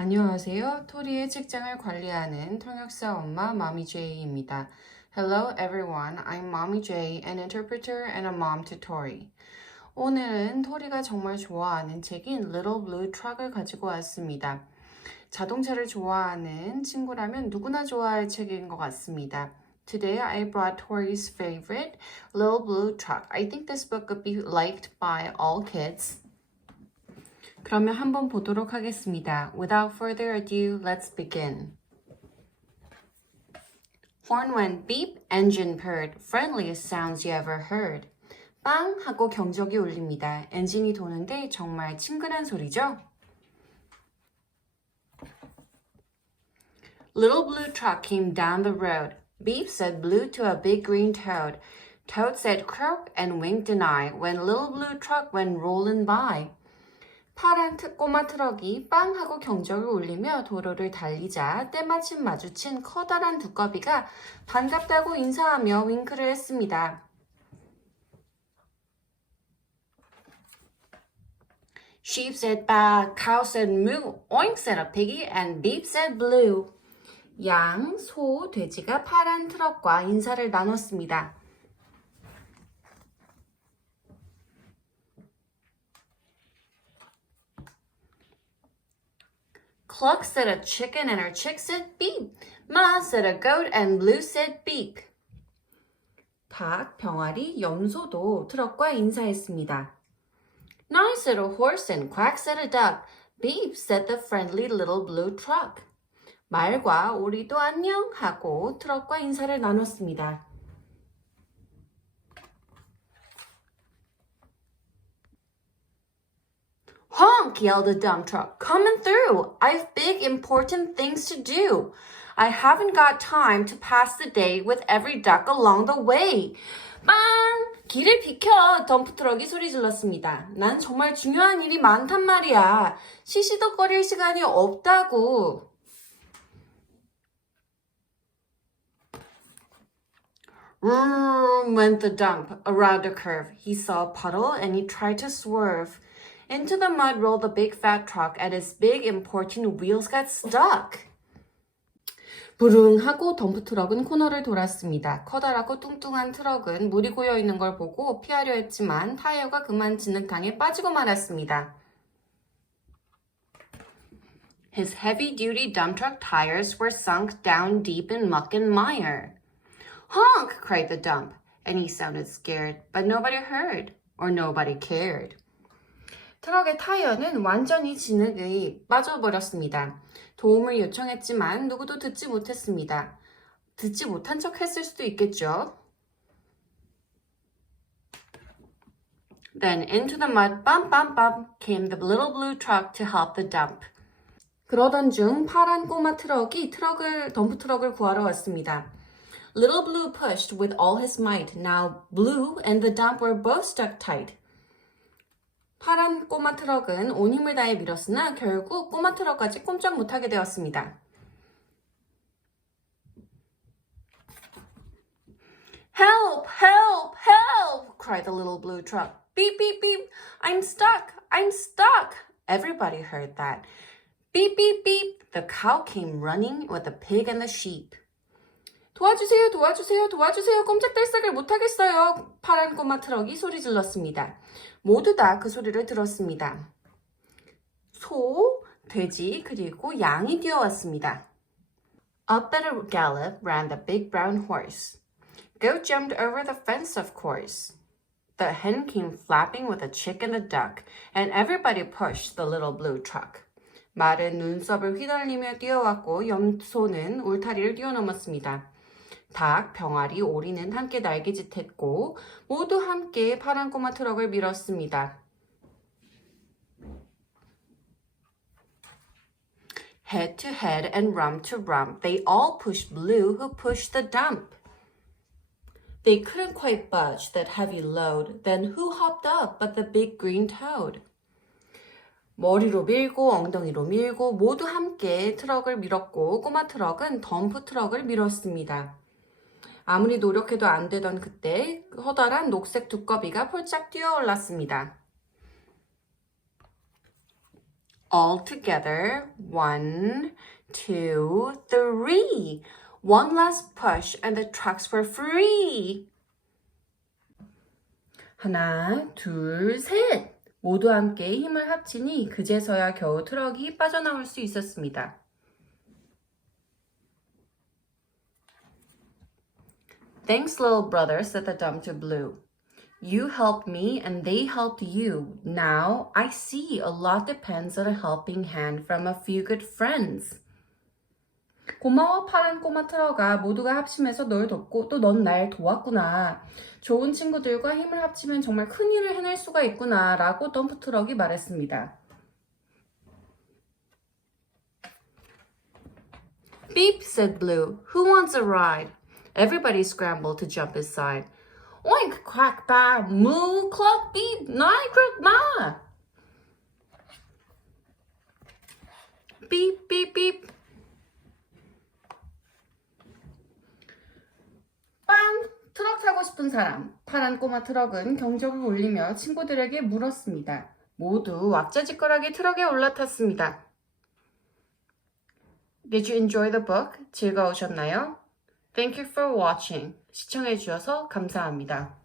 안녕하세요. 토리의 책장을 관리하는 통역사 엄마 Mommy J입니다. Hello everyone, I'm Mommy J, an interpreter and a mom to Tori. 오늘은 토리가 정말 좋아하는 책인 Little Blue Truck을 가지고 왔습니다. 자동차를 좋아하는 친구라면 누구나 좋아할 책인 것 같습니다. Today I brought Tori's favorite, Little Blue Truck. I think this book could be liked by all kids. 그러면 한번 보도록 하겠습니다. Without further ado, let's begin. Horn went beep, engine purred. Friendliest sounds you ever heard. 빵! 하고 경적이 울립니다. 엔진이 도는데 정말 친근한 소리죠? Little blue truck came down the road. Beep said blue to a big green toad. Toad said croak and winked an eye when little blue truck went rolling by. 파란 꼬마 트럭이 빵 하고 경적을 울리며 도로를 달리자 때마침 마주친 커다란 두꺼비가 반갑다고 인사하며 윙크를 했습니다. Sheep said ba, cow said moo, oink said a piggy, and beep said blue. 양, 소, 돼지가 파란 트럭과 인사를 나눴습니다. Cluck said a chicken and her chick said beep. Ma said a goat and Blue said beep. 닭, 병아리, 염소도 트럭과 인사했습니다. Nice said a horse and quack said a duck. Beep said the friendly little blue truck. 말과 오리도 안녕 하고 트럭과 인사를 나눴습니다. Honk, yelled the dump truck. Coming through. I've big, important things to do. I haven't got time to pass the day with every duck along the way. 빵! 길을 비켜! 덤프트럭이 소리 질렀습니다. 난 정말 중요한 일이 많단 말이야. 시시덕거릴 시간이 없다고. Went the dump around a curve. He saw a puddle and he tried to swerve. Into the mud rolled the big fat truck and his big important wheels got stuck. 부릉 하고 덤프트럭은 코너를 돌았습니다. 커다랗고 뚱뚱한 트럭은 물이 고여 있는 걸 보고 피하려 했지만 타이어가 그만 진흙탕에 빠지고 말았습니다. His heavy-duty dump truck tires were sunk down deep in muck and mire. Honk! Cried the dump, and he sounded scared, but nobody heard, or nobody cared. 트럭의 타이어는 완전히 진흙에 빠져버렸습니다. 도움을 요청했지만 누구도 듣지 못했습니다. 듣지 못한 척 했을 수도 있겠죠. Then into the mud, bump, bump, bump, came the little blue truck to help the dump. 그러던 중 파란 꼬마 트럭이 덤프트럭을 구하러 왔습니다. Little Blue pushed with all his might. Now Blue and the dump were both stuck tight. 파란 꼬마 트럭은 온 힘을 다해 밀었으나 결국 꼬마 트럭까지 꼼짝 못하게 되었습니다. Help! Help! Help! cried the little blue truck. Beep, beep, beep! I'm stuck! I'm stuck! Everybody heard that. Beep, beep, beep! The cow came running with the pig and the sheep. 도와주세요, 도와주세요, 도와주세요. 꼼짝달싹을 못하겠어요. 파란 꼬마 트럭이 소리 질렀습니다. 모두 다 그 소리를 들었습니다. 소, 돼지, 그리고 양이 뛰어왔습니다. Up at a gallop ran the big brown horse. Goat jumped over the fence, of course. The hen came flapping with a chick and a duck, and everybody pushed the little blue truck. 말은 눈썹을 휘날리며 뛰어왔고 염소는 울타리를 뛰어넘었습니다. 닭, 병아리, 오리는 함께 날개짓했고 모두 함께 파란 꼬마 트럭을 밀었습니다. Head to head and rump to rump, they all pushed Blue, who pushed the dump. They couldn't quite budge that heavy load. Then who hopped up but the big green toad? 머리로 밀고 엉덩이로 밀고 모두 함께 트럭을 밀었고 꼬마 트럭은 덤프 트럭을 밀었습니다. 아무리 노력해도 안 되던 그때 커다란 녹색 두꺼비가 폴짝 뛰어올랐습니다. All together. 1, 2, 3. One last push and the trucks were free. 하나, 둘, 셋. 모두 함께 힘을 합치니 그제서야 겨우 트럭이 빠져나올 수 있었습니다. Thanks, little brother, said the dumb to Blue. You helped me and they helped you. Now I see a lot depends on a helping hand from a few good friends. 고마워 파란 꼬마 트럭아. 모두가 합심해서 널 돕고 또 넌 날 도왔구나. 좋은 친구들과 힘을 합치면 정말 큰 일을 해낼 수가 있구나 라고 덤프 트럭이 말했습니다. Beep, said Blue. Who wants a ride? Everybody scrambled to jump inside. Oink, quack, ba, moo, cluck, beep, nine, crook, ma. Beep, beep, beep. 빵! 트럭 타고 싶은 사람. 파란 꼬마 트럭은 경적을 울리며 친구들에게 물었습니다. 모두 왁자지껄하게 트럭에 올라탔습니다. Did you enjoy the book? 즐거우셨나요? Thank you for watching. 시청해주셔서 감사합니다.